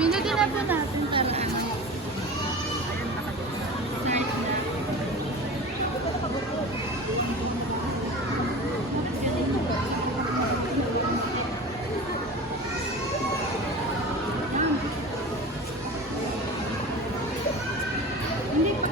Pinutin na po natin para ano. Start na. Hindi pa.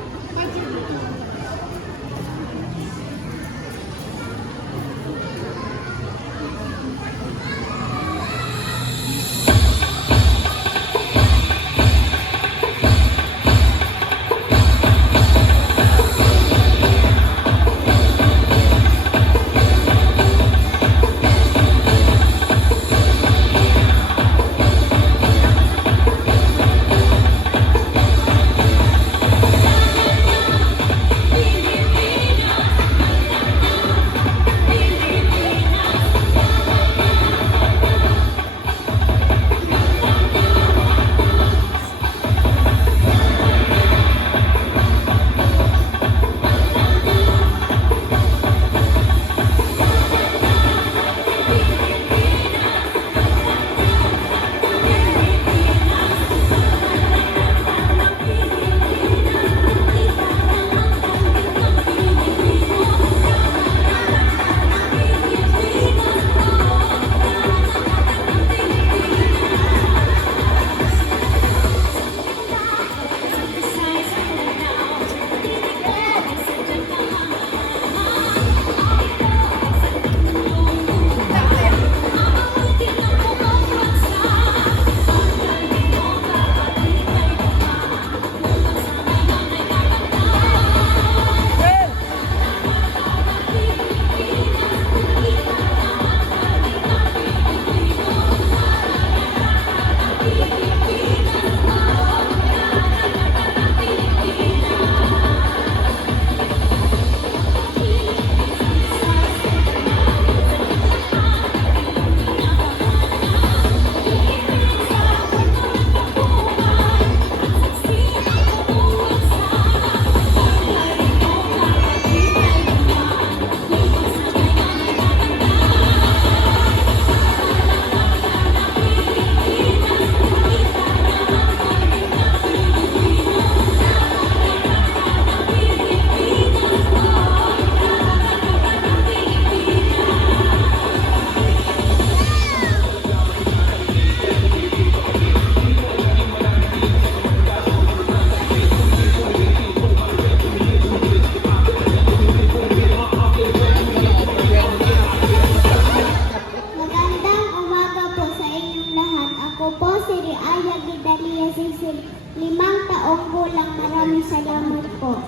Maraming salamat po.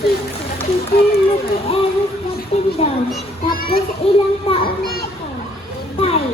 Si Eric Nagtindaw. Tapos ilang taon na ito? Tay.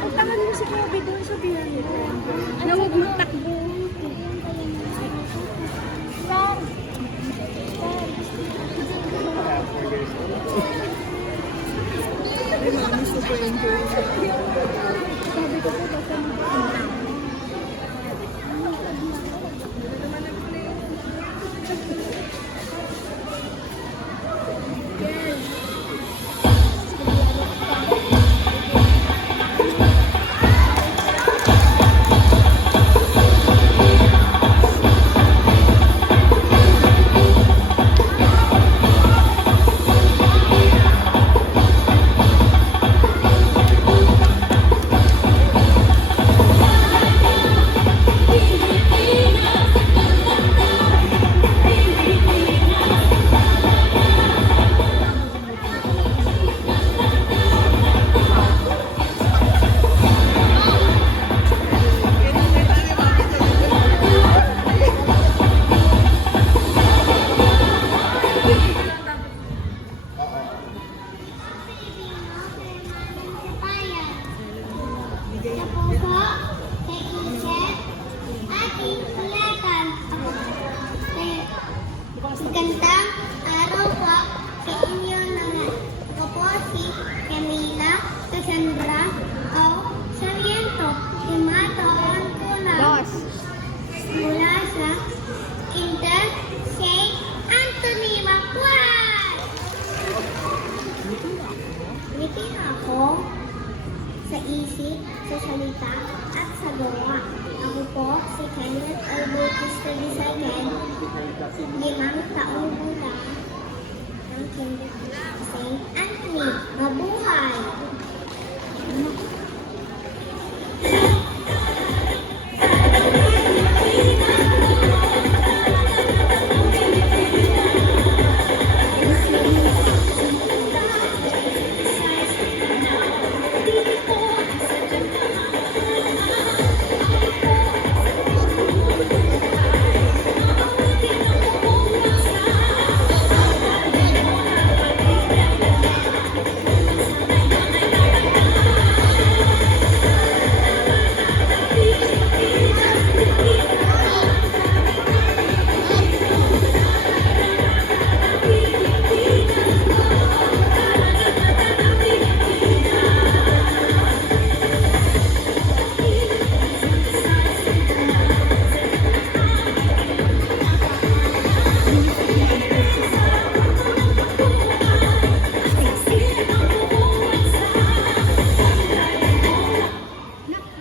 Ang tangan mo si Kobe doon sa biyahe. Ano, huwag mong takbo. Mami, super enjoy. Sabi ko po, basta Cassandra O. Sarmiento. 5 taon ko lang. Mula sa Inter St. Anthony, Mapuay. Ngiti ako sa isip, sa salita, at sa gawa. Ako po si Kenneth Albertista II, 5 taong gulang ng Kinder St. Anthony. Mabuhay!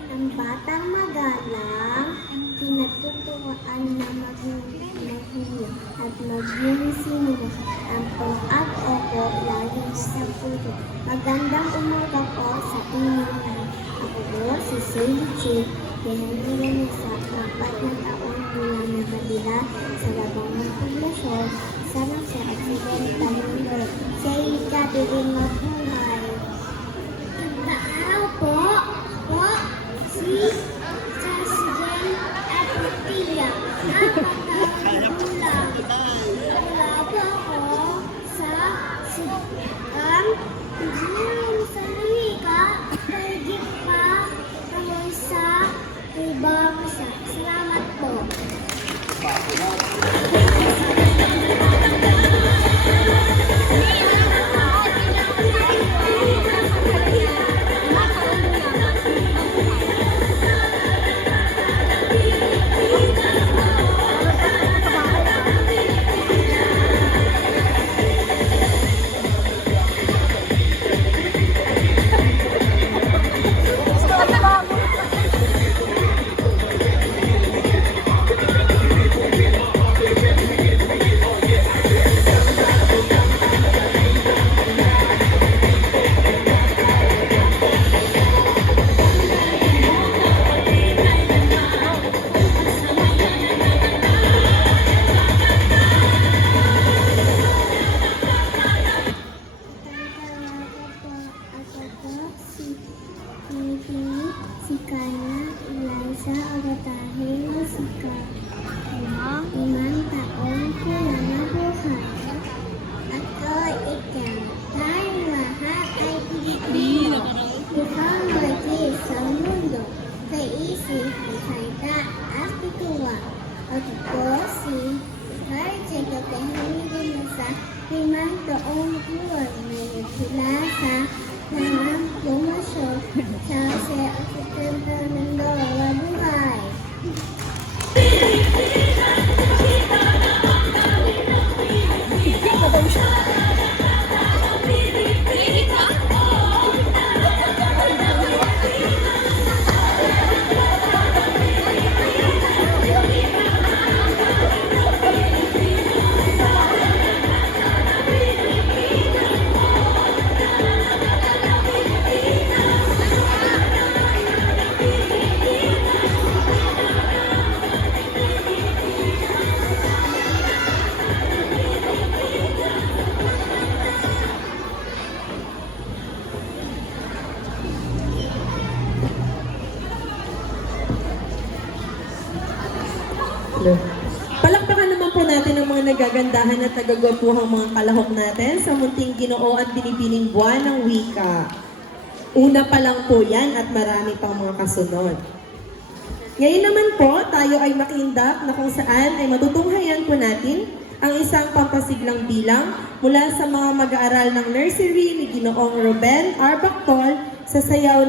Ang batang magalang, kinatutuwaan na maghuli at maging sinuro. Ang at opo lagi sa puso. Magandang umaga po sa inyong lahat. Ako po si Sadie J. Pinagila na sa 4 na taon mula na kabila sa labang ng poblasyon. Sarang sa aksidentang mundo. Sa ikatuwing mabuhay. Araw po si President Epitia. Wala po ako sa sa Liga, higit pa ako sa ibang bansa. Salamat po. Si Kana Eliza Agatahin Sika. 5 taon ko na nabuhay. Ako ikaw. Tayong lahat ay Pilipino. Ikaw magiging sa mundo. Sa isip, salita at tutuwa. Ako po si Carja Agatahin na sa 5 taong buwan na nagmula sa mga pumasok sa asistente ng Dora Buhay. Palakpakan naman po natin ang mga nagagandahan at nagagwapuhang mga kalahok natin sa munting Ginoo at binibining buwan ng wika. Una pa lang po yan at marami pang mga kasunod. Ngayon naman po, tayo ay makiindap na kung saan ay matutunghayan po natin ang isang pampasiglang bilang mula sa mga mag-aaral ng nursery ni Ginoong Ruben R. Bactol sa sayaw